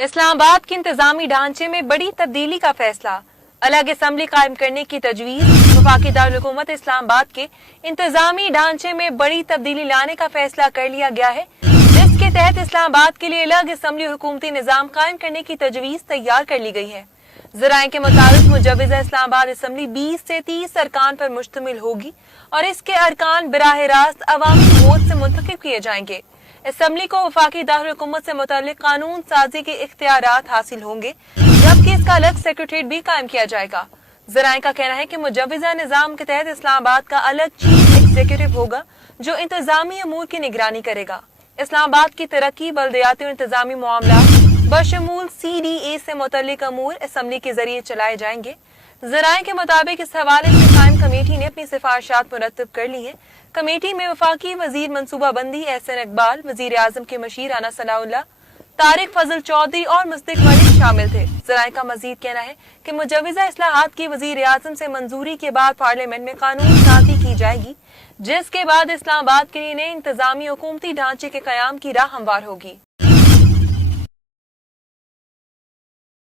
इस्लामाबाद के इंतजामी ढांचे में बड़ी तब्दीली का फैसला, अलग असम्बली कायम करने की तजवीज। वफाकी दारुल हुकूमत इस्लामाबाद के इंतजामी ढांचे में बड़ी तब्दीली लाने का फैसला कर लिया गया है, जिसके तहत इस्लामाबाद के लिए अलग असम्बली हुकूमती निजाम कायम करने की तजवीज तैयार कर ली गई है। जराए के मुताबिक मुजव्विज़ा इस्लामाबाद असम्बली 20 से 30 अरकान पर मुश्तमिल होगी और इसके अरकान बराह रास्त अवामी वोट से मुंतखब किए जाएंगे। असम्बली को वफाकी दारुल हुकूमत से मुताल्लिक कानून साजी के इख्तियारात हासिल होंगे, जबकि इसका अलग सेक्रेटरीट भी कायम किया जाएगा। जराए का कहना है कि मुजव्विज़ा निजाम के तहत इस्लामाबाद का अलग चीफ एग्जीक्यूटिव होगा जो इंतजामी अमूर की निगरानी करेगा। इस्लामाबाद की तरक्की, बल्दियाती और इंतजामी मामला बशमूल CDA से मुतल्लिक अमूर असम्बली के जरिए चलाए जाएंगे। जराए के मुताबिक इस हवाले से कायम कमेटी ने अपनी सिफारिशात मुरतब कर ली है। कमेटी में वफाकी वजीर मनसूबा बंदी एहसन इकबाल, वजीर आजम के मशीर राना सनाउल्लाह, तारिक फजल चौधरी और मुस्तक मलिक शामिल थे। जराए का मजीद कहना है कि मुजव्विज़ा इस्लाहात की वजीर आजम से मंजूरी के बाद पार्लियामेंट में कानून साजी की जाएगी, जिसके बाद इस्लामाबाद के लिए नए इंतजामी हुकूमती ढांचे के कयाम की राह हमवार होगी।